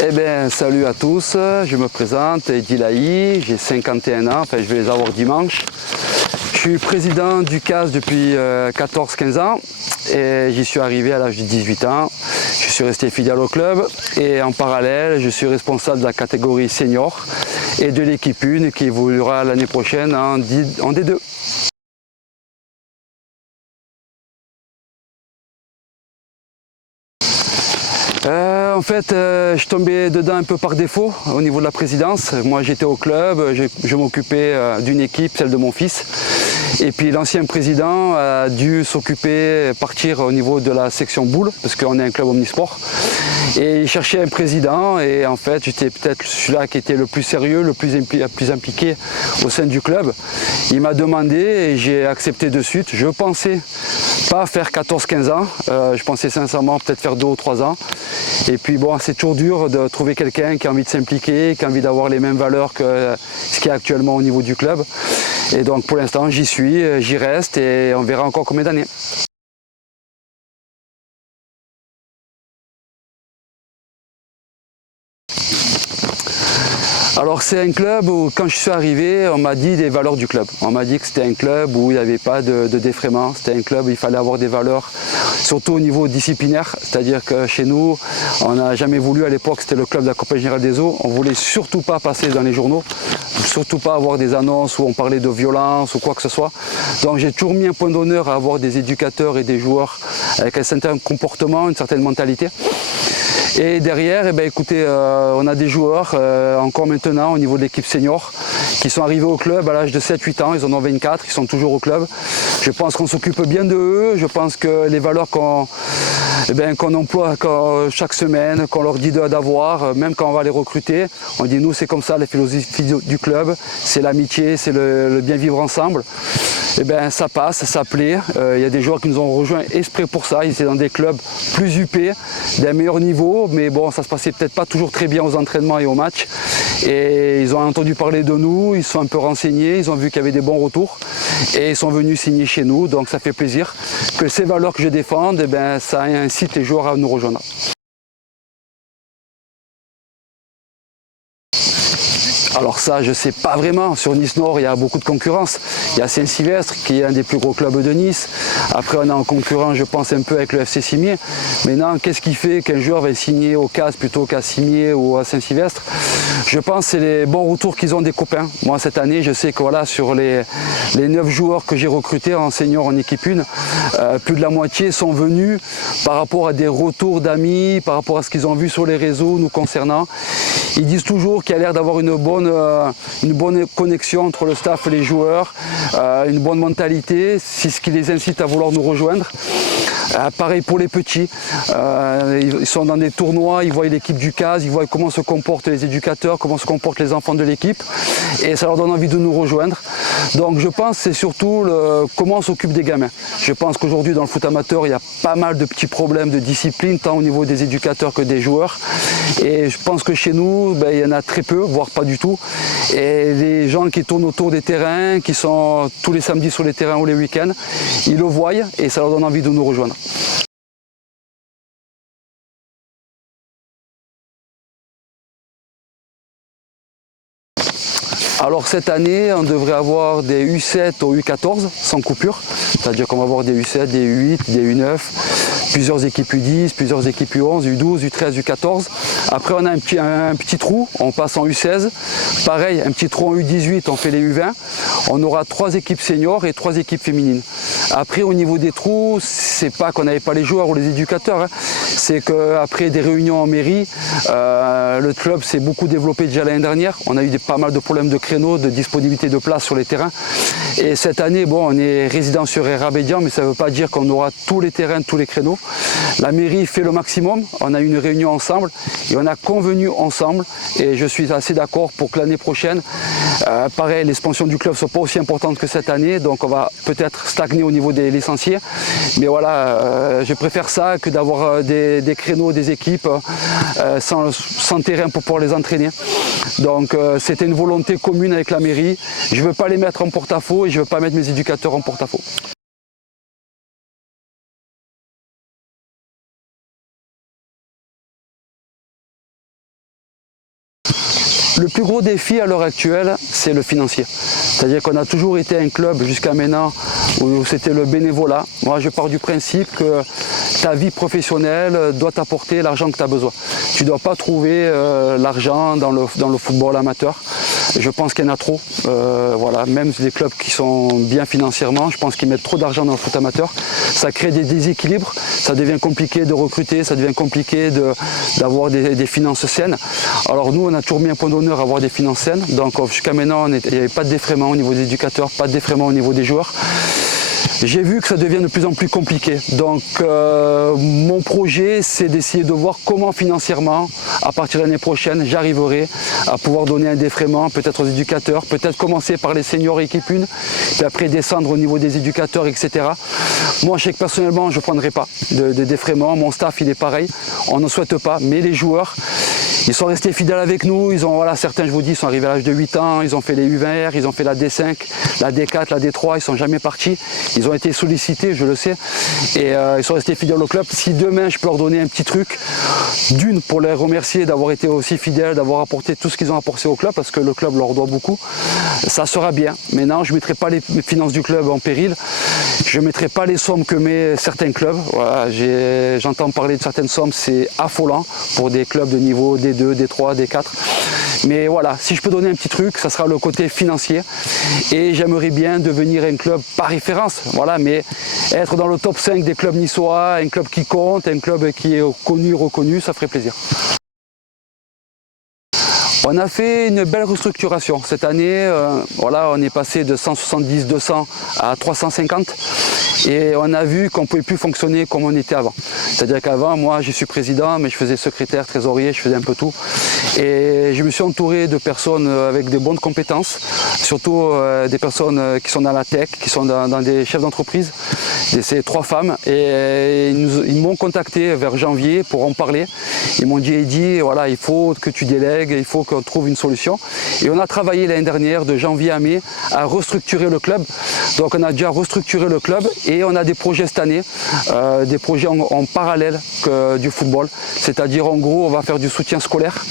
Eh bien, salut à tous, je me présente, Eddy Lahi, j'ai 51 ans, enfin je vais les avoir dimanche. Je suis président du CAS depuis 14-15 ans et j'y suis arrivé à l'âge de 18 ans. Je suis resté fidèle au club et en parallèle, je suis responsable de la catégorie senior et de l'équipe 1 qui évoluera l'année prochaine en D2. En fait, je tombais dedans un peu par défaut au niveau de la présidence. Moi, j'étais au club, je m'occupais d'une équipe, celle de mon fils. Et puis l'ancien président a dû s'occuper, partir au niveau de la section boule, parce qu'on est un club omnisport. Et il cherchait un président et en fait, j'étais peut-être celui-là qui était le plus sérieux, le plus impliqué au sein du club. Il m'a demandé et j'ai accepté de suite. Je pensais pas faire 14-15 ans, je pensais sincèrement peut-être faire 2 ou 3 ans. Et puis bon, c'est toujours dur de trouver quelqu'un qui a envie de s'impliquer, qui a envie d'avoir les mêmes valeurs que ce qu'il y a actuellement au niveau du club. Et donc pour l'instant, j'y suis, j'y reste et on verra encore combien d'années. Alors c'est un club où quand je suis arrivé, on m'a dit des valeurs du club. On m'a dit que c'était un club où il n'y avait pas de défraiement, c'était un club où il fallait avoir des valeurs, surtout au niveau disciplinaire. C'est-à-dire que chez nous, on n'a jamais voulu, à l'époque c'était le club de la Compagnie Générale des Eaux, on ne voulait surtout pas passer dans les journaux, surtout pas avoir des annonces où on parlait de violence ou quoi que ce soit. Donc j'ai toujours mis un point d'honneur à avoir des éducateurs et des joueurs avec un certain comportement, une certaine mentalité. Et derrière, eh bien, écoutez, on a des joueurs, encore maintenant au niveau de l'équipe senior, qui sont arrivés au club à l'âge de 7-8 ans, ils en ont 24, ils sont toujours au club. Je pense qu'on s'occupe bien de eux, je pense que les valeurs qu'on emploie chaque semaine, qu'on leur dit d'avoir, même quand on va les recruter, on dit nous c'est comme ça la philosophie du club, c'est l'amitié, c'est le bien vivre ensemble. Et bien ça passe, ça plaît, il y a des joueurs qui nous ont rejoints exprès pour ça, ils étaient dans des clubs plus huppés, d'un meilleur niveau, mais bon ça se passait peut-être pas toujours très bien aux entraînements et aux matchs. Et ils ont entendu parler de nous, ils se sont un peu renseignés, ils ont vu qu'il y avait des bons retours et ils sont venus signer chez nous, donc ça fait plaisir que ces valeurs que je défends, eh bien, ça incite les joueurs à nous rejoindre. Alors ça, je ne sais pas vraiment. Sur Nice Nord, il y a beaucoup de concurrence. Il y a Saint-Sylvestre, qui est un des plus gros clubs de Nice. Après, on est en concurrence, je pense, un peu avec le FC Cimier. Maintenant, qu'est-ce qui fait qu'un joueur va signer au CAS plutôt qu'à Cimier ou à Saint-Sylvestre? Je pense que c'est les bons retours qu'ils ont des copains. Moi, cette année, je sais que voilà, sur les 9 joueurs que j'ai recrutés en senior en équipe 1, plus de la moitié sont venus par rapport à des retours d'amis, par rapport à ce qu'ils ont vu sur les réseaux nous concernant. Ils disent toujours qu'il y a l'air d'avoir une bonne connexion entre le staff et les joueurs, une bonne mentalité, c'est ce qui les incite à vouloir nous rejoindre. Pareil pour les petits, ils sont dans des tournois, ils voient l'équipe du CAS, ils voient comment se comportent les éducateurs, comment se comportent les enfants de l'équipe et ça leur donne envie de nous rejoindre. Donc je pense que c'est surtout comment on s'occupe des gamins. Je pense qu'aujourd'hui dans le foot amateur il y a pas mal de petits problèmes de discipline tant au niveau des éducateurs que des joueurs et je pense que chez nous il y en a très peu, voire pas du tout. Et les gens qui tournent autour des terrains, qui sont tous les samedis sur les terrains ou les week-ends, ils le voient et ça leur donne envie de nous rejoindre. Alors cette année, on devrait avoir des U7 au U14 sans coupure, c'est-à-dire qu'on va avoir des U7, des U8, des U9, plusieurs équipes U10, plusieurs équipes U11, U12, U13, U14. Après on a un petit trou, on passe en U16. Pareil, un petit trou en U18, on fait les U20. On aura 3 équipes seniors et 3 équipes féminines. Après au niveau des trous, c'est pas qu'on n'avait pas les joueurs ou les éducateurs, c'est qu'après des réunions en mairie, le club s'est beaucoup développé déjà l'année dernière. On a eu pas mal de problèmes de créneaux, de disponibilité de place sur les terrains. Et cette année, bon, on est résident sur Erabédian, mais ça ne veut pas dire qu'on aura tous les terrains, tous les créneaux. La mairie fait le maximum, on a eu une réunion ensemble et on a convenu ensemble et je suis assez d'accord pour que l'année prochaine, pareil, l'expansion du club ne soit pas aussi importante que cette année, donc on va peut-être stagner au niveau des licenciés. Mais voilà, je préfère ça que d'avoir des créneaux, des équipes sans terrain pour pouvoir les entraîner. Donc c'était une volonté commune avec la mairie. Je ne veux pas les mettre en porte-à-faux et je ne veux pas mettre mes éducateurs en porte-à-faux. Le plus gros défi à l'heure actuelle, c'est le financier. C'est-à-dire qu'on a toujours été un club jusqu'à maintenant où c'était le bénévolat. Moi, je pars du principe que ta vie professionnelle doit t'apporter l'argent que tu as besoin. Tu ne dois pas trouver l'argent dans le football amateur. Je pense qu'il y en a trop. Voilà. Même les clubs qui sont bien financièrement, je pense qu'ils mettent trop d'argent dans le foot amateur. Ça crée des déséquilibres, ça devient compliqué de recruter, ça devient compliqué d'avoir des finances saines. Alors nous, on a toujours mis un point d'honneur à avoir des finances saines. Donc jusqu'à maintenant, il n'y avait pas de défraiement au niveau des éducateurs, pas de défraiement au niveau des joueurs. J'ai vu que ça devient de plus en plus compliqué. Donc mon projet, c'est d'essayer de voir comment financièrement, à partir de l'année prochaine, j'arriverai à pouvoir donner un défraiement, peut-être aux éducateurs, peut-être commencer par les seniors équipe 1, puis après descendre au niveau des éducateurs, etc. Moi, je sais que personnellement, je ne prendrai pas de défraiement. Mon staff, il est pareil. On ne souhaite pas, mais les joueurs, ils sont restés fidèles avec nous. Ils ont, voilà, certains, je vous dis, sont arrivés à l'âge de 8 ans. Ils ont fait les U20R, ils ont fait la D5, la D4, la D3. Ils ne sont jamais partis. Ils ont été sollicités, je le sais. Et ils sont restés fidèles au club. Si demain, je peux leur donner un petit truc, d'une, pour les remercier d'avoir été aussi fidèles, d'avoir apporté tout ce qu'ils ont apporté au club, parce que le club leur doit beaucoup, ça sera bien. Maintenant, je ne mettrai pas les finances du club en péril. Je ne mettrai pas les sommes que mettent certains clubs. Voilà, j'entends parler de certaines sommes, c'est affolant pour des clubs de niveau D2, D3, D4. Mais voilà, si je peux donner un petit truc, ça sera le côté financier. Et j'aimerais bien devenir un club par référence, voilà, mais être dans le top 5 des clubs niçois, un club qui compte, un club qui est connu, reconnu, ça ferait plaisir. On a fait une belle restructuration. Cette année, voilà, on est passé de 170-200 à 350 et on a vu qu'on ne pouvait plus fonctionner comme on était avant. C'est-à-dire qu'avant, moi, je suis président, mais je faisais secrétaire, trésorier, je faisais un peu tout. Et je me suis entouré de personnes avec de bonnes compétences, surtout des personnes qui sont dans la tech, qui sont dans des chefs d'entreprise. C'est 3 femmes et ils m'ont contacté vers janvier pour en parler. Ils m'ont dit, Eddy, voilà, il faut que tu délègues, il faut qu'on trouve une solution. Et on a travaillé l'année dernière, de janvier à mai, à restructurer le club. Donc on a déjà restructuré le club et on a des projets cette année, des projets en parallèle du football. C'est-à-dire en gros, on va faire du soutien scolaire.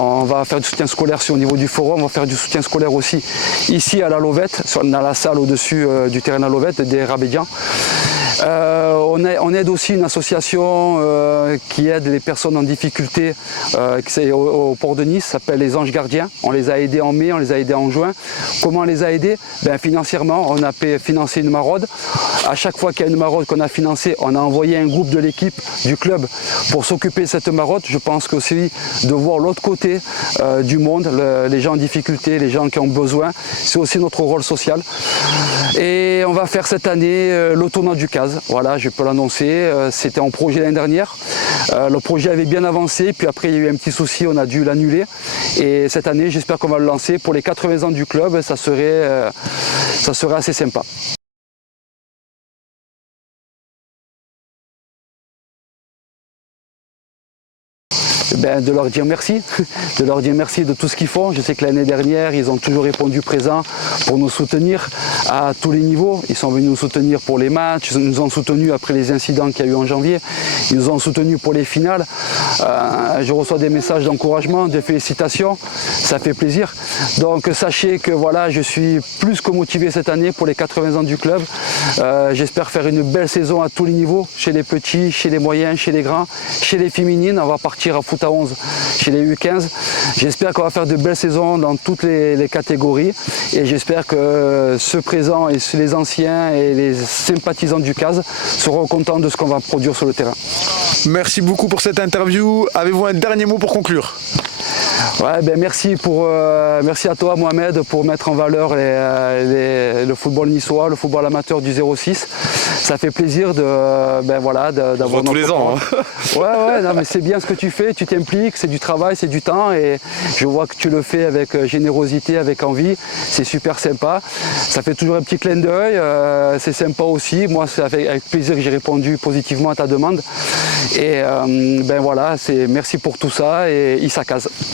On va faire du soutien scolaire au niveau du forum, on va faire du soutien scolaire aussi ici à la Lovette, dans la salle au-dessus du terrain de la Lovette, des Rabédians. On aide aussi une association qui aide les personnes en difficulté au port de Nice, ça s'appelle les Anges Gardiens. On les a aidés en mai, on les a aidés en juin. Comment on les a aidés? Financièrement, on a financé une maraude. À chaque fois qu'il y a une maraude qu'on a financée, on a envoyé un groupe de l'équipe du club pour s'occuper de cette maraude. Je pense qu'aussi de voir l'autre côté du monde, les gens en difficulté, les gens qui ont besoin, c'est aussi notre rôle social. Et on va faire cette année le tournoi du CAS. Voilà, je peux l'annoncer. C'était en projet l'année dernière. Le projet avait bien avancé, puis après il y a eu un petit souci, on a dû l'annuler. Et cette année, j'espère qu'on va le lancer. Pour les 80 ans du club, ça serait assez sympa. De leur dire merci, de leur dire merci de tout ce qu'ils font. Je sais que l'année dernière, ils ont toujours répondu présent pour nous soutenir à tous les niveaux. Ils sont venus nous soutenir pour les matchs, ils nous ont soutenus après les incidents qu'il y a eu en janvier, ils nous ont soutenus pour les finales. Je reçois des messages d'encouragement, de félicitations, ça fait plaisir. Donc sachez que voilà, je suis plus que motivé cette année pour les 80 ans du club. J'espère faire une belle saison à tous les niveaux, chez les petits, chez les moyens, chez les grands, chez les féminines. On va partir à foot à 11 chez les U15. J'espère qu'on va faire de belles saisons dans toutes les catégories et j'espère que ceux présents et les anciens et les sympathisants du CAS seront contents de ce qu'on va produire sur le terrain. Merci beaucoup pour cette interview. Avez-vous un dernier mot pour conclure? Ouais, merci à toi Mohamed pour mettre en valeur le football niçois, le football amateur du 06. Ça fait plaisir d'avoir tous les ans. Hein. Ouais, non, mais c'est bien ce que tu fais, tu t'impliques, c'est du travail, c'est du temps et je vois que tu le fais avec générosité, avec envie. C'est super sympa. Ça fait toujours un petit clin d'œil, c'est sympa aussi. Moi, c'est avec plaisir que j'ai répondu positivement à ta demande. Et merci pour tout ça et Issa CAS.